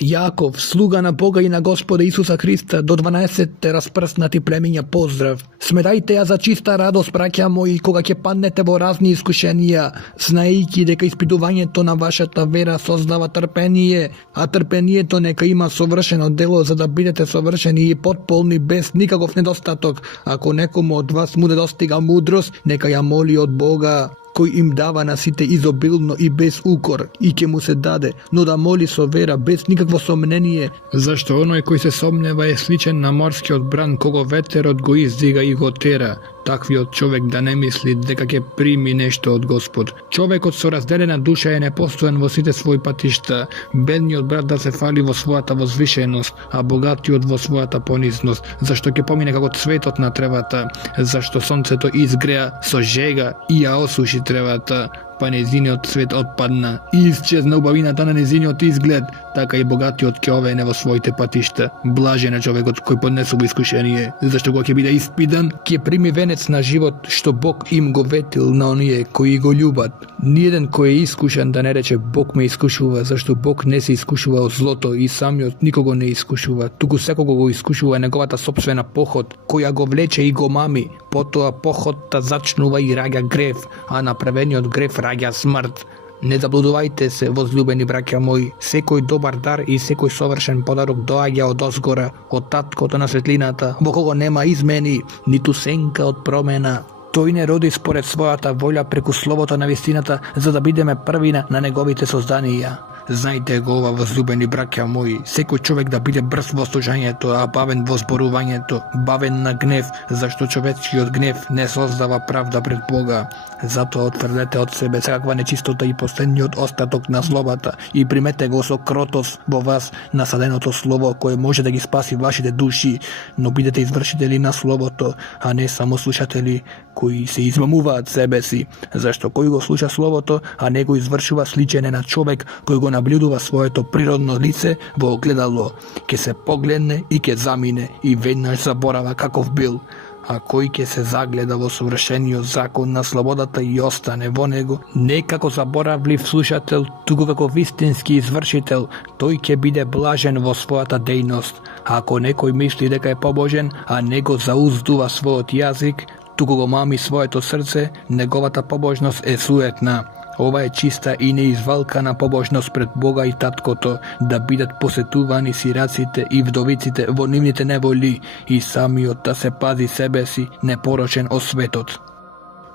Јаков, слуга на Бога и на Господа Исуса Христа, до 12 распрснати племиња поздрав. Сметајте ја за чиста радост, браќа мои, кога ќе паднете во разни искушенија, знаејќи дека испитувањето на вашата вера создава трпение, а трпението нека има совршено дело, за да бидете совршени и потполни без никаков недостаток. Ако некому од вас му недостига мудрост, нека ја моли од Бога, кој им дава на сите изобилно и без укор, и ќе му се даде, но да моли со вера, без никакво сомнение, зашто оној кој се сомнева е сличен на морскиот бран, кого ветерот го издига и го тера. Таквиот човек да не мисли дека ќе прими нешто од Господ. Човекот со разделена душа е непостојан во сите своји патишта, бедниот брат да се фали во својата возвишеност, а богатиот во својата понизност, зашто ќе помине како цветот на тревата, зашто сонцето изгреа со жега и ја осуши тревата, па незиниот цвет отпадна и исчезна убавината на незиниот изглед, така и богатиот ќе овене во своите патишта. Блажен е човекот кој поднесува искушение, зашто кога ќе биде испитан, ќе прими венец на живот што Бог им го ветил на оние кои го љубат. Ниеден кој е искушен да не рече Бог ме искушува, зашто Бог не се искушува од злото и самиот никого не искушува, туку секого го искушува неговата сопствена поход, која го влече и го мами. Потоа походта зачнува и раѓа грев, а направениот грев раѓа смрт. Не заблудувајте се, возлюбени браќа мои, секој добар дар и секој совршен подарок доаѓа од озгора, од таткото на светлината, во кого нема измени, ниту сенка од промена. Тој не роди според својата волја преку словото на вистината, за да бидеме првина на неговите созданија. Знајте го ова, возлюбени браќа мои, секој човек да биде брз во слушањето, а бавен во зборувањето, бавен на гнев, зашто човечкиот гнев не создава правда пред Бога. Затоа отфрлете од себе секаква нечистота и последниот остаток на злобата и примете го со кротост во вас насаденото слово кое може да ги спаси вашите души, но бидете извршители на словото, а не само слушатели кои се измамуваат себе си, зашто кој го слуша словото, а не го извршува, сличен е на човек кој го наблюдува своето природно лице во огледало, ќе се погледне и ќе замине и веднаш заборава каков бил. А кој ќе се загледа во совршениот закон на слободата и остане во него, не како заборавлив слушател, туку како вистински извршител, тој ќе биде блажен во својата дејност. А ако некој мисли дека е побожен, а не го зауздува својот јазик, туку го мами своето срце, неговата побожност е суетна. Ова е чиста и неизвалкана побожност пред Бога и Таткото, да бидат посетувани сираците и вдовиците во нивните неволи и самиот да се пази себе си непорочен од светот.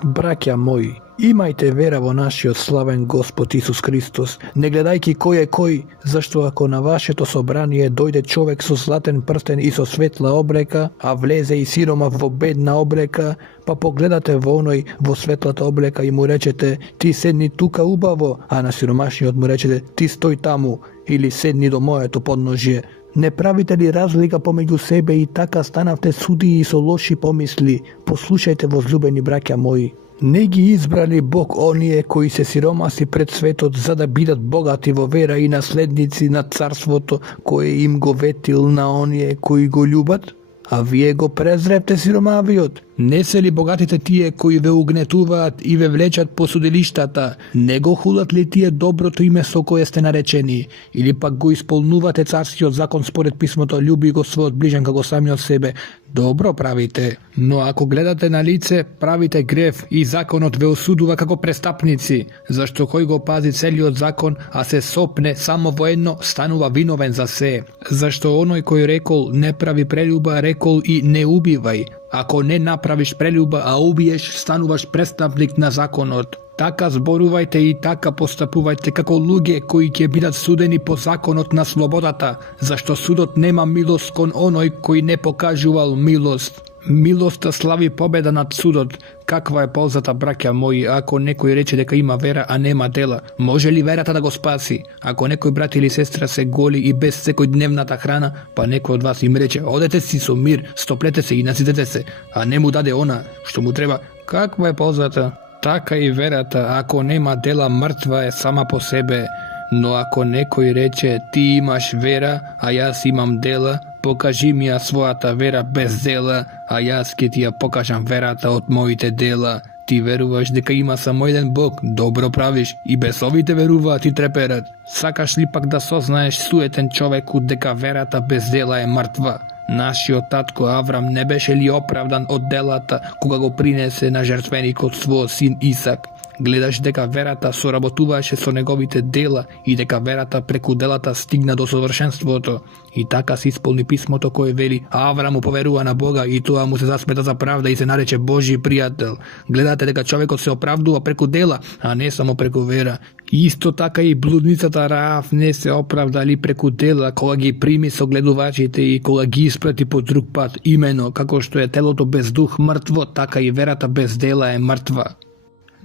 Браќа мои, имајте вера во нашиот славен Господ Исус Христос, не гледајќи кој е кој, зашто ако на вашето собрание дојде човек со златен прстен и со светла облека, а влезе и сиромав во бедна облека, па погледате во оној во светлата облека и му речете, ти седни тука убаво, а на сиромашниот му речете, ти стој таму, или седни до моето подножје. Не правите ли разлика помеѓу себе и така станавте судии со лоши помисли? Послушајте, возлюбени браќа мои. Не ги избрали Бог оние кои се сиромаси пред светот, за да бидат богати во вера и наследници на царството кое им го ветил на оние кои го љубат? А вие го презревте сиромавиот. Не се ли богатите тие кои ве угнетуваат и ве влечат по судилиштата? Не го хулат ли тие доброто име со кое сте наречени? Или пак го исполнувате царскиот закон според писмото, љуби го својот ближен како самиот себе? Добро правите, но ако гледате на лице, правите грев и законот ве осудува како престапници, зашто кој го пази целиот закон, а се сопне само во едно, станува виновен за се. Зашто оној кој рекол не прави прелюба, рекол и не убивај. Ако не направиш прелюба, а убиеш, стануваш престапник на законот. Така зборувајте и така постапувајте како луѓе кои ќе бидат судени по законот на слободата, зашто судот нема милост кон оној кој не покажувал милост. Милоста слави победа над судот. Каква е ползата, браќа мои, ако некој рече дека има вера, а нема дела? Може ли верата да го спаси? Ако некој брат или сестра се голи и без секојдневната храна, па некој од вас им рече, одете си со мир, стоплете се и наситете се, а не му даде она што му треба, каква е ползата? Така и верата, ако нема дела, мртва е сама по себе. Но ако некој рече, ти имаш вера, а јас имам дела, покажи ми ја својата вера без дела, а јас ќе ти ја покажам верата од моите дела. Ти веруваш дека има само еден Бог, добро правиш, и бесовите веруваат и треперат. Сакаш ли пак да сознаеш суетен човеку дека верата без дела е мртва? Нашиот татко Аврам не беше ли оправдан од делата кога го принесе на жртвеникот својот син Исак? Гледаш дека верата соработуваше со неговите дела и дека верата преку делата стигна до совршенството. И така се исполни писмото кое вели: Аврам му поверува на Бога и тоа му се засмета за правда и се нарече Божи пријател. Гледате дека човекот се оправдува преку дела, а не само преку вера. Исто така и блудницата Раав не се оправдали преку дела кога ги прими согледувачите и кога ги испрати по друг пат. Имено, како што е телото без дух мртво, така и верата без дела е мртва.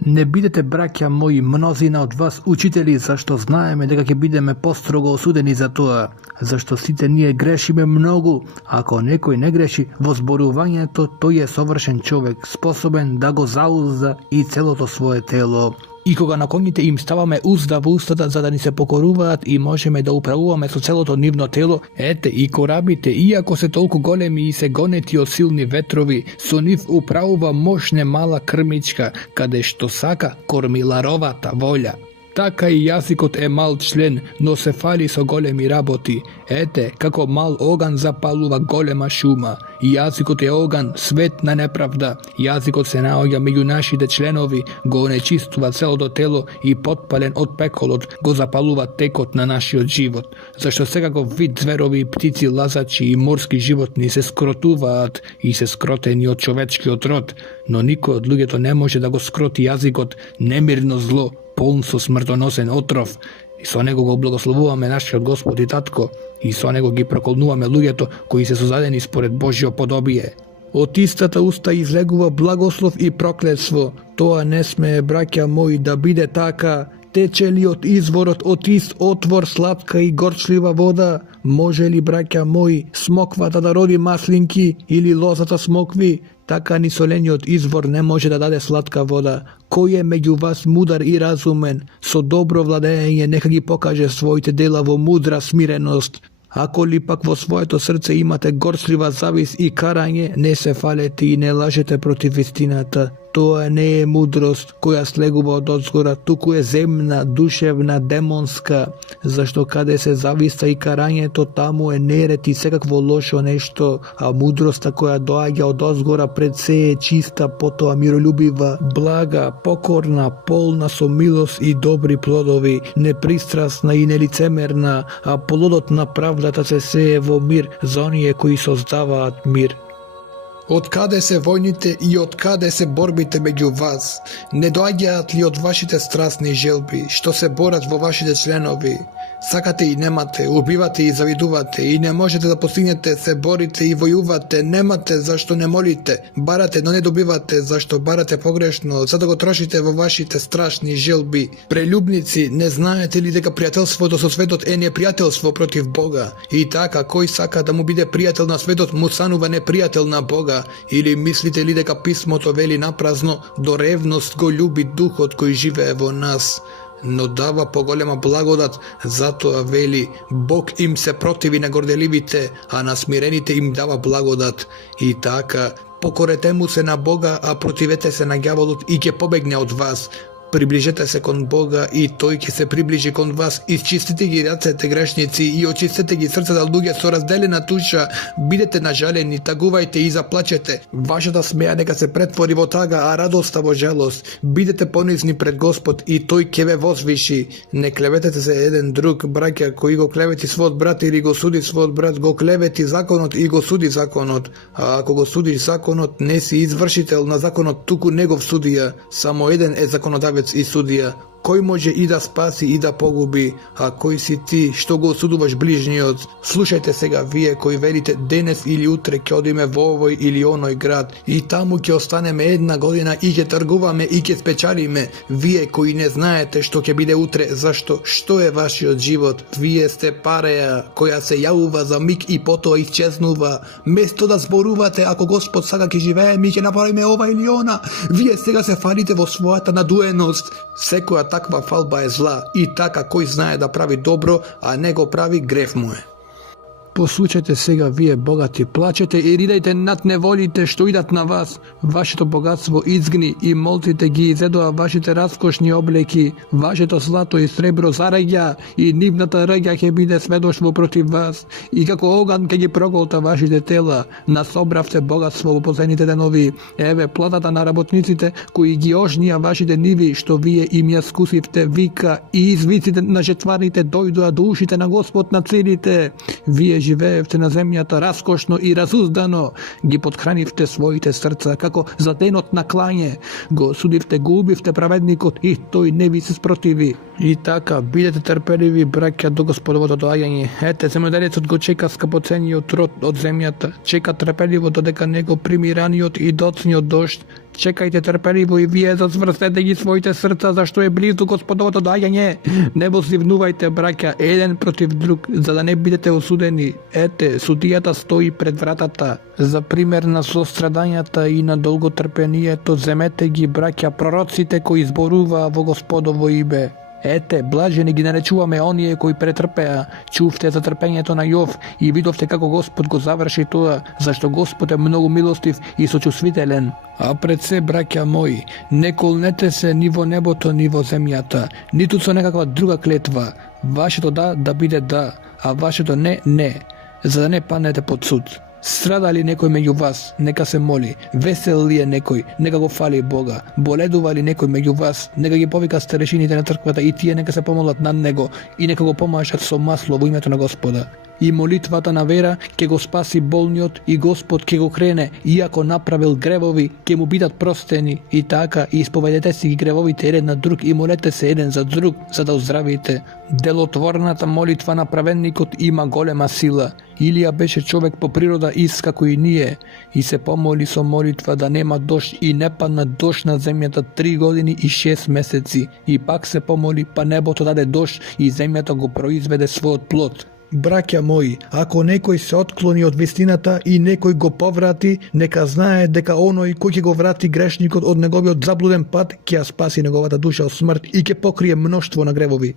Не бидете, браќа мои, мнозина од вас учители, зашто знаеме дека ќе бидеме построго осудени за тоа, зашто сите ние грешиме многу. Ако некој не греши во зборувањето, тој е совршен човек, способен да го заузда и целото свое тело. И кога на коњите им ставаме узда во устата за да ни се покоруваат и можеме да управуваме со целото нивно тело, ете и корабите, иако се толку големи и се гонети од силни ветрови, со нив управува мощне мала крмичка, каде што сака кормиларовата волја. Така и јазикот е мал член, но се фали со големи работи. Ете, како мал оган запалува голема шума. Јазикот е оган, свет на неправда. Јазикот се наоѓа меѓу нашите членови, го онечистува целото тело и потпален од пеколот го запалува текот на нашиот живот. Зашто секаков вид зверови и птици, лазачи и морски животни се скротуваат и се скротени од човечкиот род, но никој од луѓето не може да го скроти јазикот, немирно зло, полн со смртоносен отров. И со него го благословуваме нашиот Господ и Татко, и со него ги проколнуваме луѓето кои се создадени според Божјо подобие. Од истата уста излегува благослов и проклетство. Тоа не сме, браќа мои, да биде така. Тече ли од изворот од ист отвор сладка и горчлива вода? Може ли, браќа мои, смоквата да роди маслинки или лозата смокви? Така ни солениот извор не може да даде сладка вода. Кој е меѓу вас мудар и разумен? Со добро владење нека ги покаже своите дела во мудра смиреност. Ако ли пак во своето срце имате горчлива завис и карање, не се фалете и не лажете против истината. Тоа не е мудрост која слегува од одзгора, туку е земна, душевна, демонска, зашто каде се зависта и карањето, таму е неред и секакво лошо нешто, а мудроста која доаѓа од одзгора пред се е чиста, потоа миролюбива, блага, покорна, полна со милост и добри плодови, непристрасна и нелицемерна, а плодот на правдата се сее во мир за оние кои создаваат мир. Од каде се војните и од каде се борбите меѓу вас? Не доаѓаат ли од вашите страстни желби, што се борат во вашите членови? Сакате и немате, убивате и завидувате, и не можете да постигнете, се борите и војувате, немате зашто не молите, барате, но не добивате зашто барате погрешно, за да го трошите во вашите страшни желби. Прелюбници, не знаете ли дека пријателството со светот е непријателство против Бога? И така, кој сака да му биде пријател на светот, му станува непријател на Бога? Или мислите ли дека писмото вели напразно, до ревност го љуби духот кој живее во нас? Но дава поголема благодат, затоа вели: Бог им се противи на горделивите, а на смирените им дава благодат. И така, покорете му се на Бога, а противете се на ѓаволот и ќе побегне од вас. Приближете се кон Бога и тој ќе се приближи кон вас. Исчистите ги рацете грешници и очистете ги срцата луѓе со разделена туша. Бидете нажалени, тагувајте и заплачете. Вашата смеја нека се претвори во тага, а радоста во жалост. Бидете понизни пред Господ и тој ќе ве возвиши. Не клеветете се еден друг, браќа, кој го клевети својот брат или го суди својот брат, го клевети законот и го суди законот. А ако го судиш законот, не си извршител на законот, туку негов судија. Само еден е законодавец и судија. Кој може и да спаси и да погуби, а кој си ти што го осудуваш ближниот? Слушајте сега вие кои велите денес или утре ќе одиме во овој или оној град и таму ќе останеме една година и ќе тргуваме и ќе спечалиме. Вие кои не знаете што ќе биде утре, зашто што е вашиот живот? Вие сте пареја која се јавува за миг и потоа исчезнува. Место да зборувате ако Господ сака ќе живееме и ќе направиме ова или она, вие сега се фалите во својата надуеност. Секоја таква фалба е зла и така кој знае да прави добро, а не го прави, грев му е. Послушајте сега, вие богати, плачете и ридајте над неволите што идат на вас. Вашето богатство изгни и молтите ги изедоа вашите раскошни облеки. Вашето злато и сребро зараѓа и нивната раѓа ќе биде сведоштво против вас. И како оган ќе ги проголта вашите тела. Насобравте богатство во последните денови. Еве платата на работниците кои ги ожнија вашите ниви, што вие им ја скусивте, вика, и извиците на жетварите дојдоа до ушите на Господ на целите. Вие живеевте на земјата раскошно и разуздано, ги подхранивте своите срца како за денот на клање, го осудивте, го убивте праведникот и тој не ви се спротиви. И така, бидете трпеливи, браќа, до Господовото доаѓање. Ете, земјоделецот го чека скапоцениот род од земјата, чека трпеливо додека него прими раниот и доцниот дожд. Чекајте трпеливо и вие зазврстете ги своите срца, зашто е близу Господовото доаѓање. Не возливнувајте, браќа, еден против друг, за да не бидете осудени. Ете, судијата стои пред вратата. За пример на сострадањата и на долготрпението, земете ги, браќа, пророците кои зборуваа во Господово име. Ете, блажени ги наречуваме оние кои претрпеа. Чувте за трпењето на Јов и видовте како Господ го заврши тоа, зашто Господ е многу милостив и сочувствителен. А пред се, браќа мои, не колнете се ни во небото, ни во земјата, ниту со некаква друга клетва. Вашето да биде да, а вашето не, за да не паднете под суд. Страда ли некој меѓу вас, нека се моли. Весел ли е некој, нека го фали Бога. Боледува ли некој меѓу вас, нека ги повика старешините на црквата и тие нека се помолат над него и нека го помашат со масло во името на Господа. И молитвата на вера ќе го спаси болниот и Господ ќе го крене, иако направил гревови, ќе му бидат простени. И така, исповедете си ги гревовите еден на друг и молете се еден за друг, за да оздравите. Делотворната молитва на праведникот има голема сила. Илија беше човек по природа ист како и ние, и се помоли со молитва да нема дожд и не падна дожд на земјата 3 години и 6 месеци. И пак се помоли, па небото даде дожд и земјата го произведе својот плод. Браќа мои, ако некој се отклони од вистината и некој го поврати, нека знае дека оној кој ќе го врати грешникот од неговиот заблуден пат ќе ја спаси неговата душа од смрт и ќе покрие мноштво на гревови.